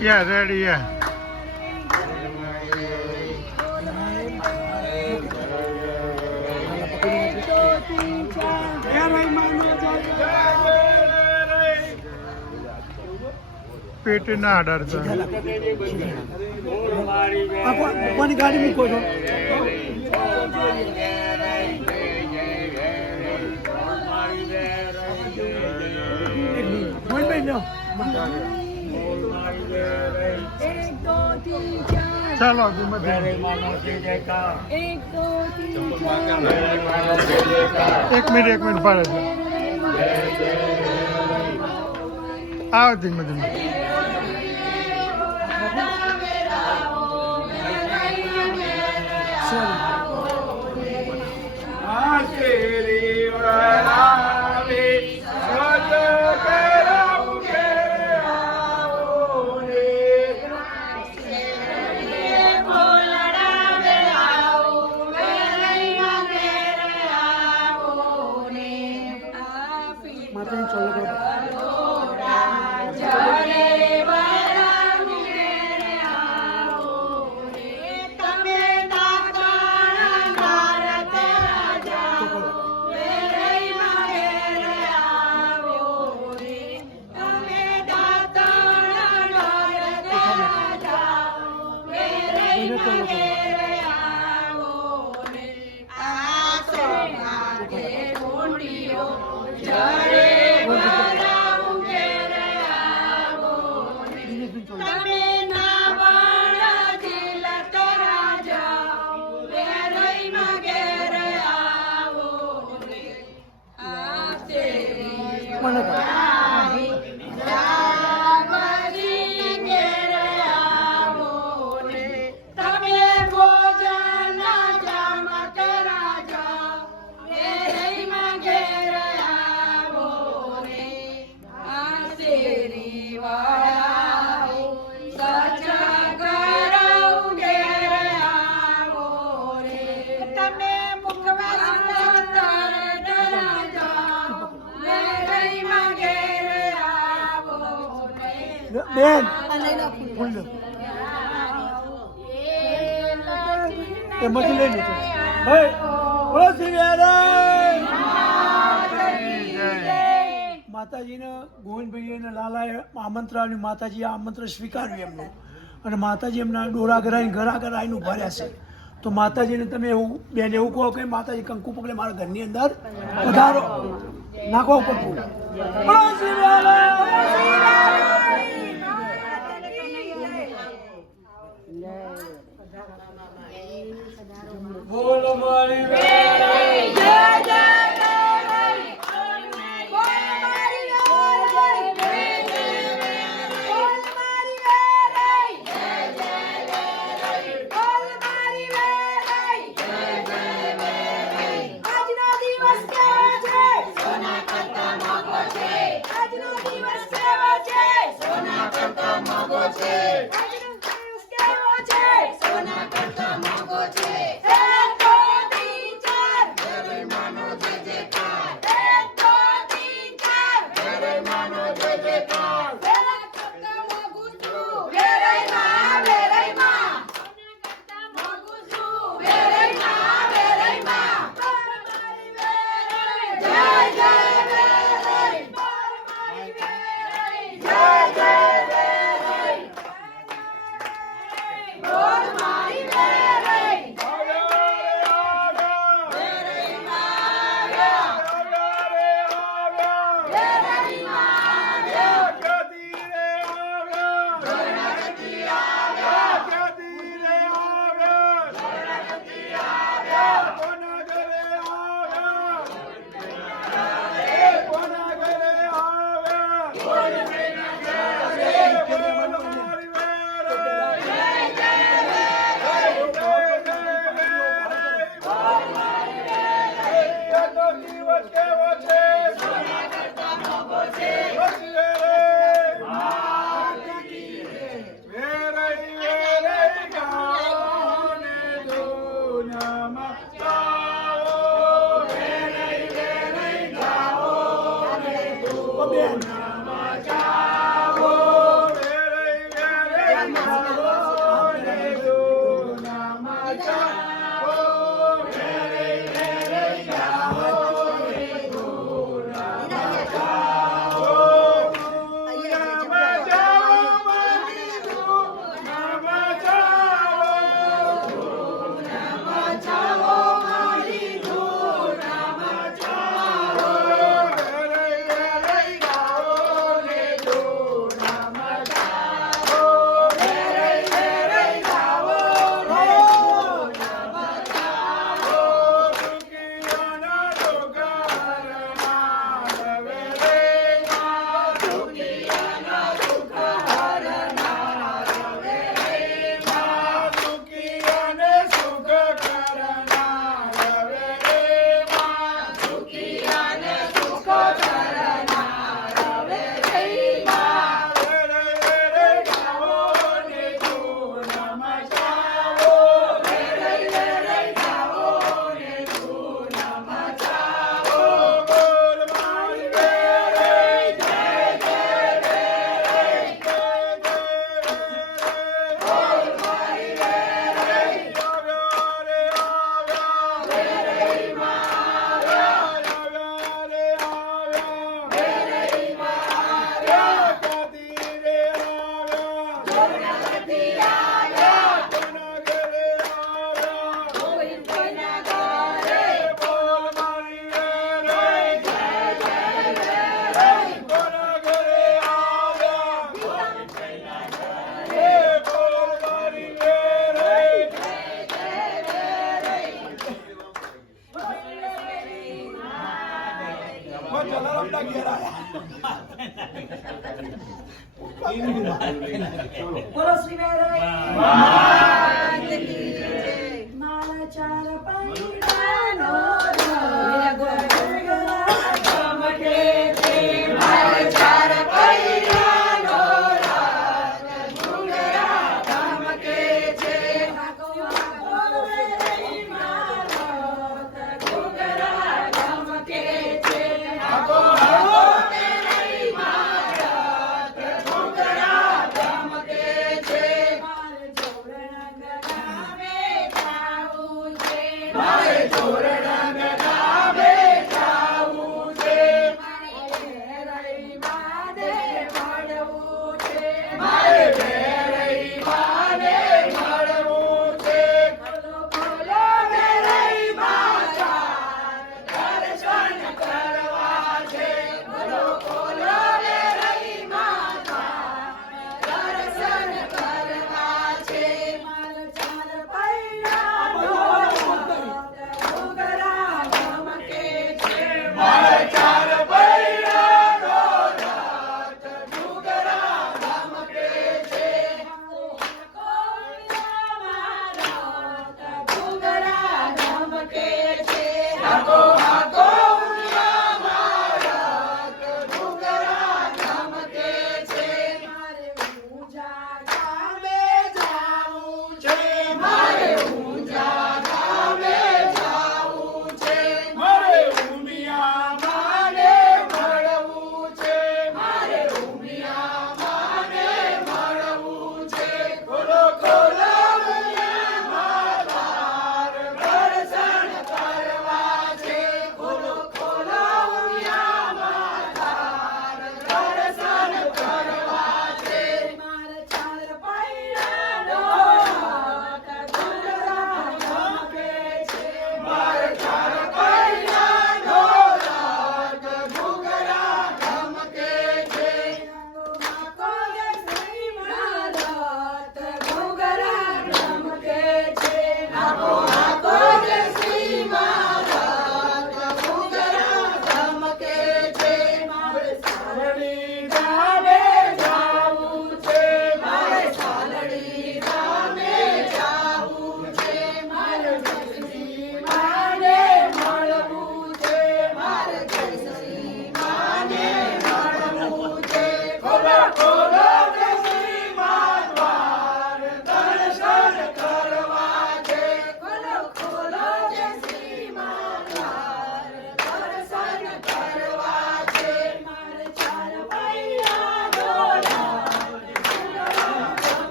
Yeah, ready, yeah. पेट ना डरता कोनी गाड़ी में कोई चलो एक मिनट पड़े आओ धीमे धीमे બેન એમાંથી લઈ લીધું ભાઈ બોલો માતાજીને ગોવિંદભાઈ લાલાએ આમંત્રણ માતાજીએ આમંત્રણ સ્વીકાર્યું એમનું અને માતાજી એમના ડોરા ગરાઈ ઘરા ગરાઈને ઉભા રહ્યા છે તો માતાજીને તમે એવું બેન એવું કહો કે માતાજી કંકુ પગલે મારા ઘરની અંદર પધારો નાખો ઉપર બોલો મારી સોના બેન જલારામના ઘેર આયા બોલો શ્રી મારા ચાર પૈડાનો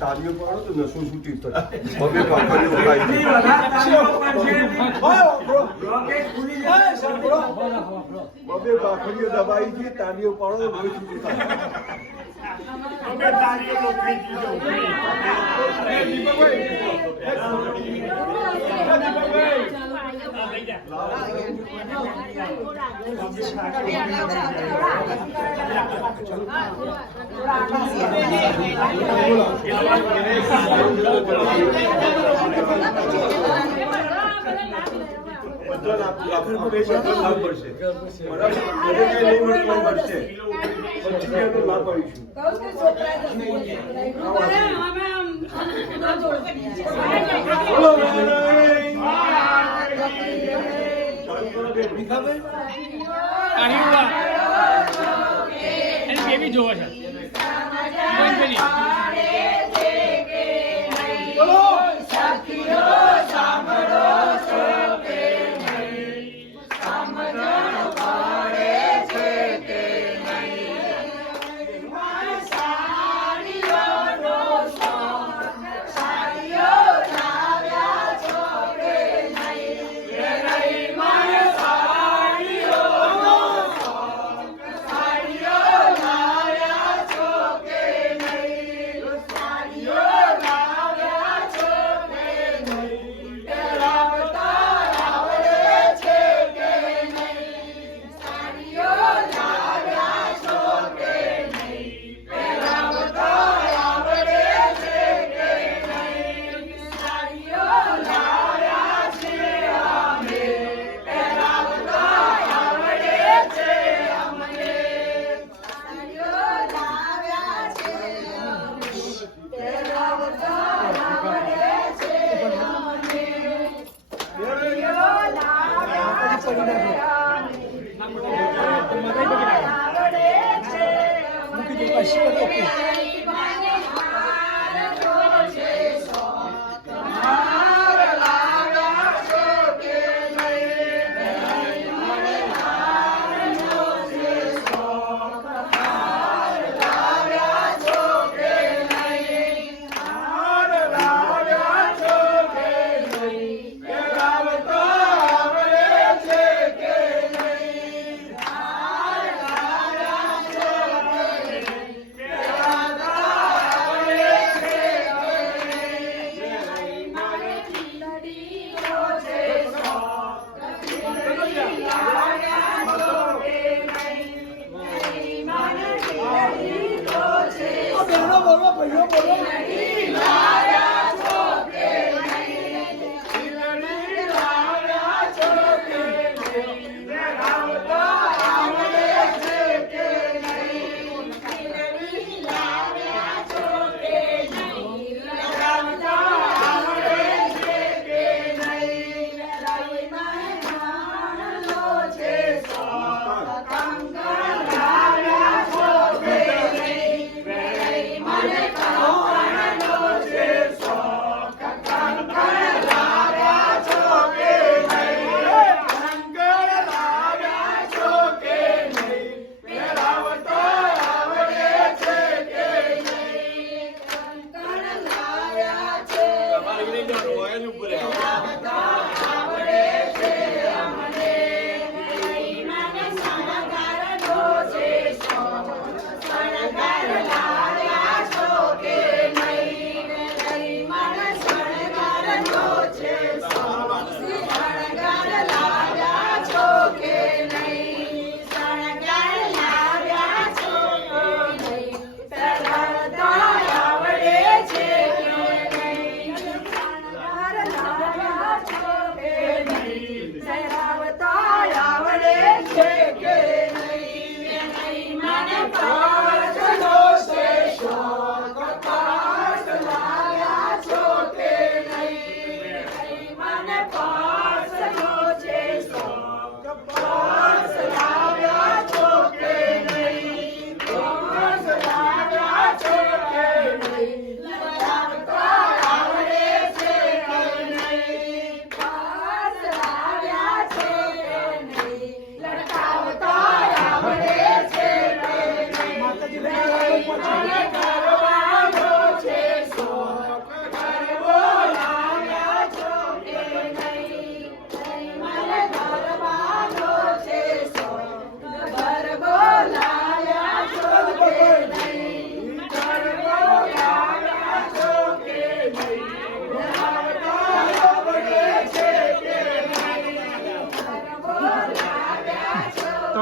તાળીઓ પાડો તો નસો છૂટી થાય. બબે ભાખરીઓ ખાઈ નહીં, જાય. વધારે તાળીઓ પાડશે નહીં. ઓય, બ્રો. ઓય, સાંભળો. બબે ભાખરીઓ દબાઈ છે, તાળીઓ પાડો તો લોહી છૂટું થાય. કેવી જોવો છે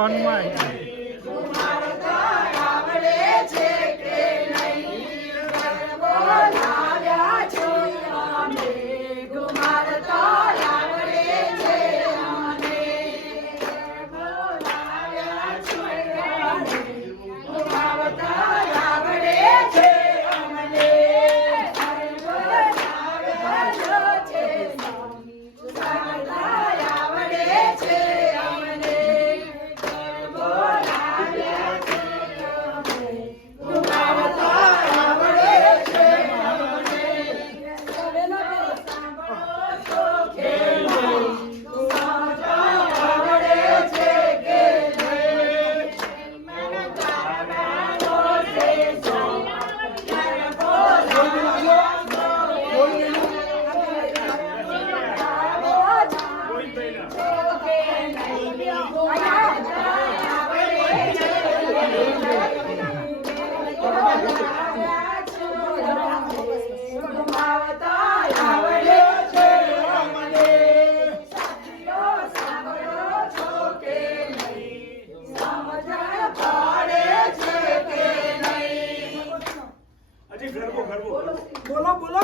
ટોનમાં આવડે છે કે નહીં બોલાવ્યા છે અમે ગુમારતા આવડે છે અમે બોલાવ્યા છે અમે ગુમાવતા આવડે છે અમને બોલાવ્યા છે ગુમાવતા આવડે છે અમને બોલાવ્યા છે અમે ગુમાવતા આવડે છે અમને સાંભળો છો કે નહીં ગુમાવતા આવડે છે કે નહીં ગાવાનો છે સો બોલો બોલો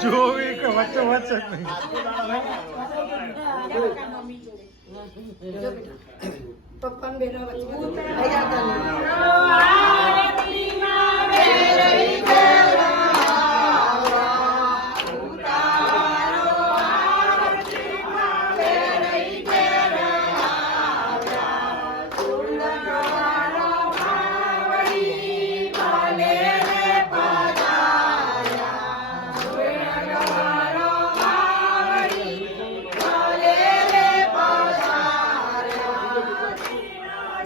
જોવી કે વચ્ચે વચ્ચે જ નહીં પપ્પાને બેનો વચ્ચે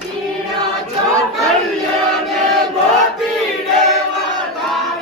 જીણા ચોકડીએ ને ગોતીડે વધારે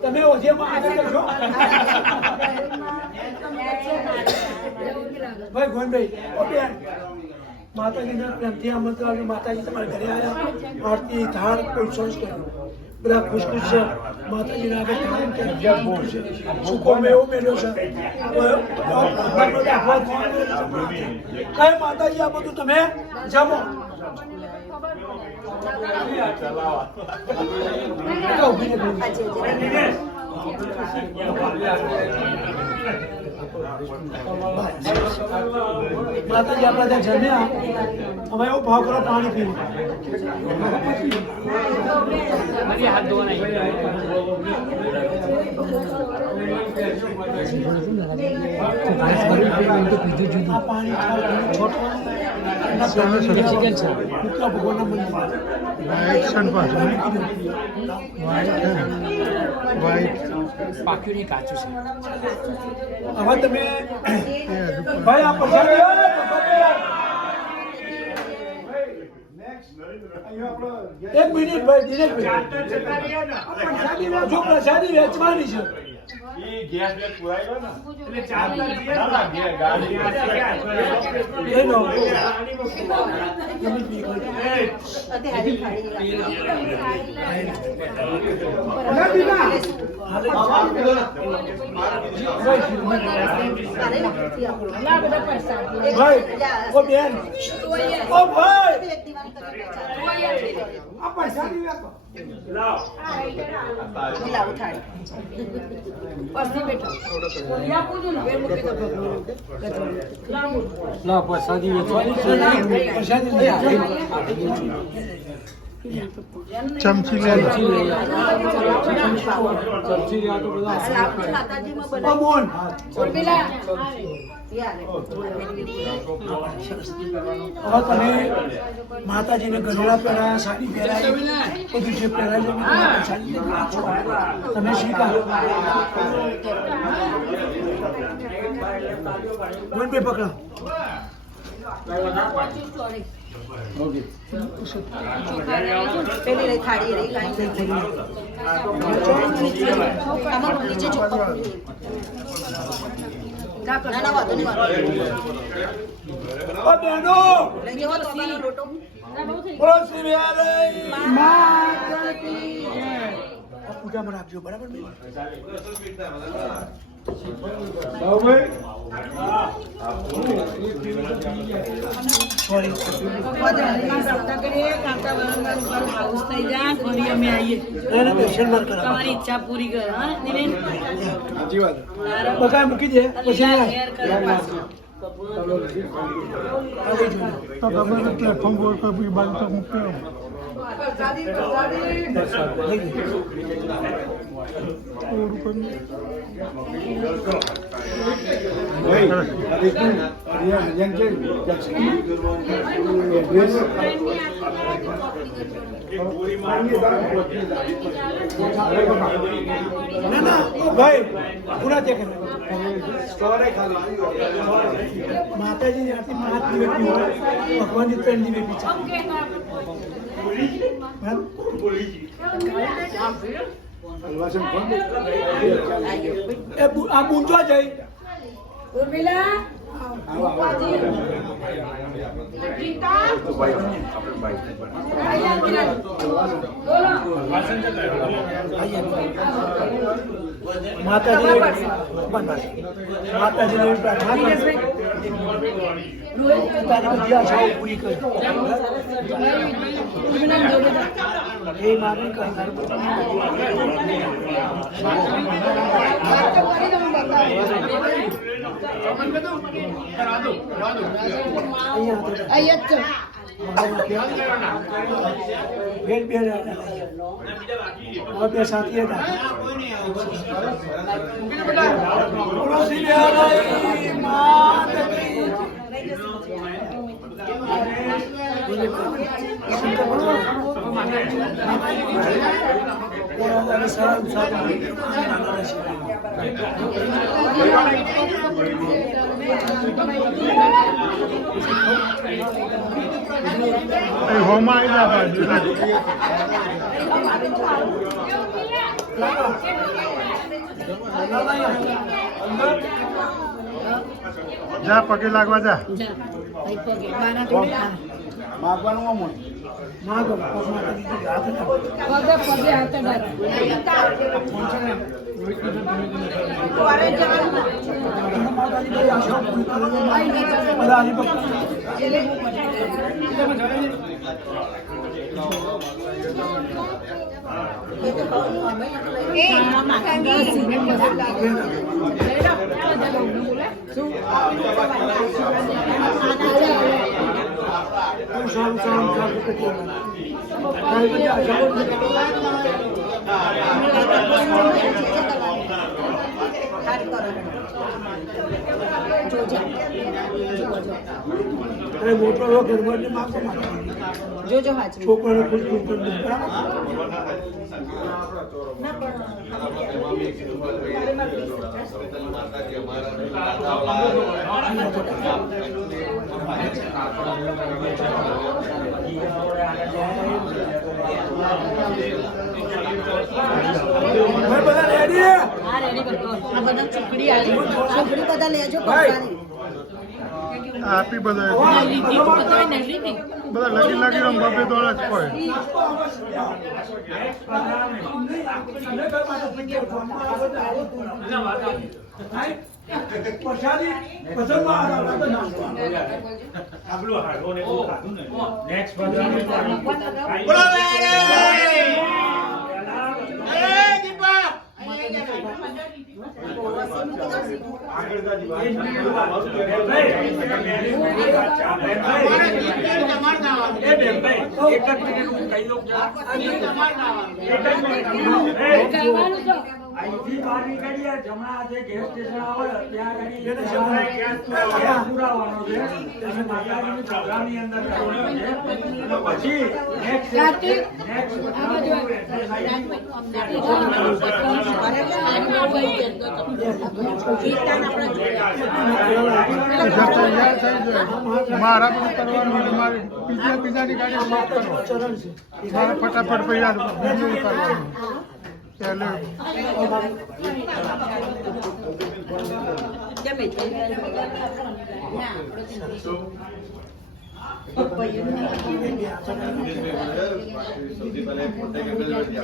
તમે ઓજેમાં આગળ કરશો ભાઈ ગોંડભાઈ માતાજીના પ્રેમથી આમંત્રણ માતાજી તમારા ઘરે આવ્યા આરતી થાળ કોઈ સરસ કર્યું બધા ખુશખુશ છે માતાજીના આગળ સુખો મેવો મેળ્યો છે કઈ માતાજી આ બધું તમે જમો માતાજી આપણા ત્યાં જમ્યા અમે એવો ભાવ કરો પાણી પીવું હાથ ધોવાના આ પાણી પાક્યું નહીં કાચું છે હવે તમે ભાઈ આ પ્રસાદી એક મિનિટ ભાઈ દિનેશભાઈ જો પ્રસાદી વેચવાની છે ભાઈ ઓ બેન ઓ ભાઈ આ પ્રસાદી વેચો પ્રસાદી ચમચી લે તમે માતાજીને ગઢડા પહેરાયા સાડી પહેરાય બધું જે પહેરાય તમે સ્વીકારો પકડા પેલી રહી થાળી રહી કાંઈ આમાં નીચે ચોખ્ખો ના ના વાંધો નહીં ઓ બહેનો લઈ જવો તો અમારો લોટો બોલો શ્રી વિહારી માતા કી જય. આ પૂજામાં રાખજો બરાબર ને સોરી એને દર્શન માર કરાવો તમારી ઈચ્છા પૂરી કર હા દિનેન બકાય મૂકી દે પછી પ્લેટફોર્મ પર કોઈ બાજુ તક મૂક્યો ના ના ભાઈ પૂરા દેખે માતાજી જ્યાંથી મહાત નિવેદની હોય ભગવાનની 3 નિવેદની છે આ બુંચવા જઈ ઉર્મિલા માતાજી પ્રાર્થના તારી બધી આશાઓ પૂરી કરી એ માગણી કરી भेट भी और पे साथी है જા પગે લાગવા જા માગવાનું અમુક માગો મોટો ગરબડ ને માગો જોજો હાજરી છોકરાને ખુશ ખુશ બધા રેડી હા રેડી કરતો આ બધા ચૂકડી આલી છોકરી બધા લેજો પપ્પાની આપી બધા લીધી તો બધા નહીં લીધી બધા લગી લગી રમ બાપે દોડા જ કોઈ અહીંથી બહાર નીકળીએ જમણા હાથે ગેસ સ્ટેશન આવે ત્યાં આગળ પુરાવાનો છે અને માતાજીની છોકરાની અંદર કરવાનો છે અને પછી નેક્સ્ટ તૈયાર થઈ જાય મારા પણ કરવાનું છે. મારે બીજાની ગાડી સાફ કરો ચરણ છે મારે ફટાફટ પૈસા બીજું કરવાનું એટલે જમે છે. સૌથી પહેલા એક પોતે કે બેલ વધી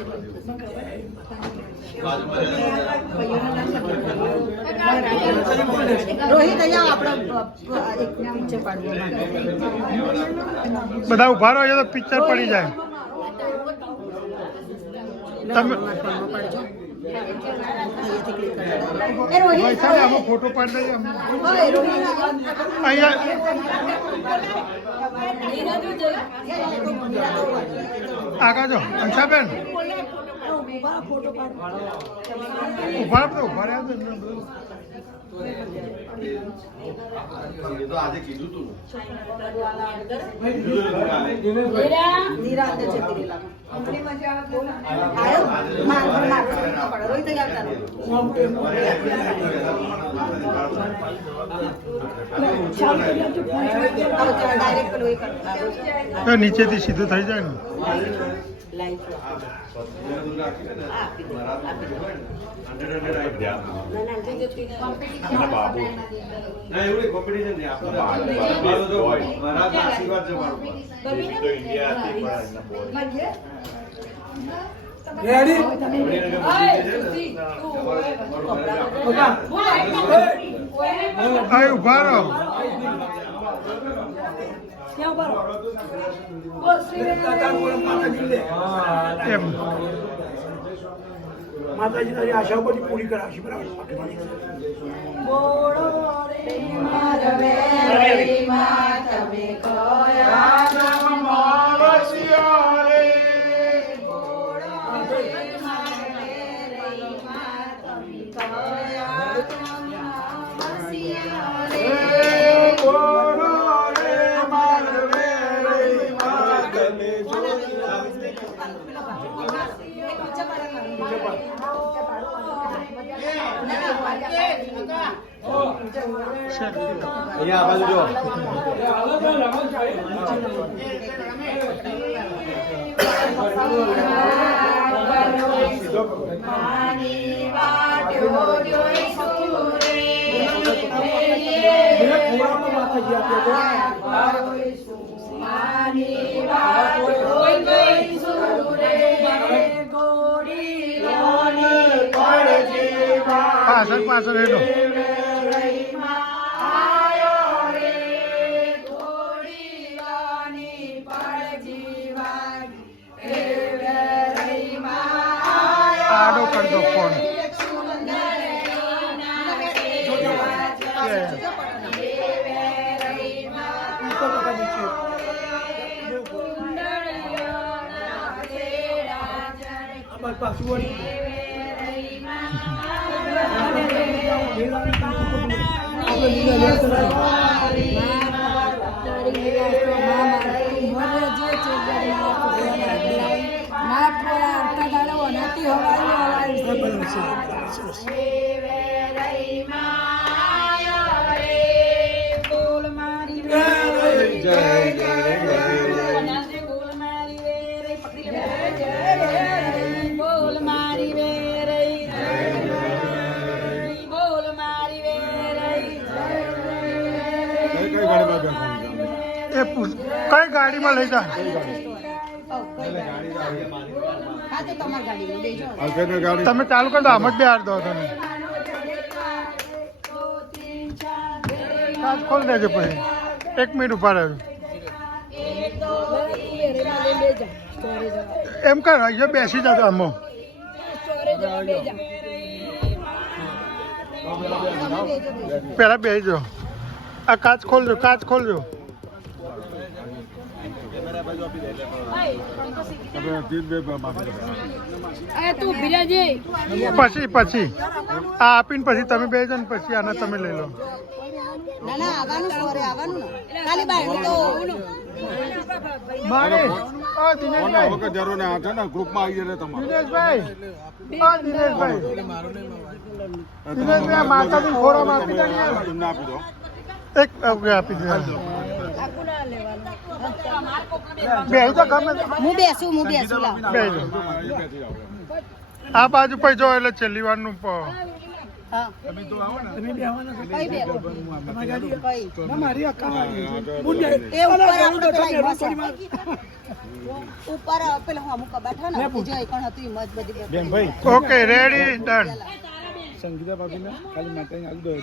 રોહિત અહીંયા આપણો એક પિક્ચર પાડવું. બધા ઉભા રહો તો પિક્ચર પડી જાય. તમે એ રોહિત પૈસા ને આમાં ફોટો પાડી દઈએ ઓય રોહિત અહીંયા આગળ જો અંશાબેન ઉભા તો ઉભા રહ્યા એ તો આજે કીધું તું નીરા અંદર જતી રહેલા. આયો? માર પડે. રોહિત અહીંયા આવતા ડાયરેક્ટ પેલું એ કરતા તો નીચેથી સીધું થઈ જાય ને. લાઈફ બાબુ ના એવું કોમ્પિટિશન નહીં આપણો મહારાજના આશીર્વાદ છે મારું રેડી અહીં ઉભા રહો. એમ માતાજી તારી આશા બધી પૂરી કરાવશે બરાબર અહીંયા આ બાજુ જો પાછળ પાછળ હેડો. આડો કરી દો ફોન. પાછું વળી એ કઈ ગાડીમાં લઈ જા. હા તો તમારી ગાડી લેજો. તમે ચાલુ કરો તો આમ જ બેહાર દો. તમે કાચ ખોલી દેજો પછી. 1 મિનિટ ઉભા રહેજો. એમ કર અહીંયા બેસી જજો આમાં. પેલા બેસી જાઓ. આ કાચ ખોલજો, કાચ ખોલજો. પછી આ આપીને પછી તમે બે જણ પછી આને તમે લઈ લો. ના ના આવવાનું સોરે આવવાનું ને ખાલી બહાર તો મારે દિનેશભાઈ જરૂર ના હતા ને ગ્રુપમાં આવી જાય તમારે દિનેશભાઈ દિનેશભાઈ દિનેશભાઈ માતાજી ખોરામાં આપી દે એક આપી દે બે તો ગમે હું બેસું લાવ બે આ બાજુ પૈસો એટલે છેલ્લી વારનું હા તમે બેહવાના છો? કઈ બે તમારી ગાડી? કઈ ના, મારી અક્કાવાળી છે. હું જાય. એ ઉપર અલા, આપણે તો પેલા તમે હિંમત થોડી વાર. ઉપર પેલું અમુક કબાટ હોય ને બીજું એકણ હતું હિંમત બધી ઓકે રેડી ડન સંગીતા ભાભીને ખાલી માતાજી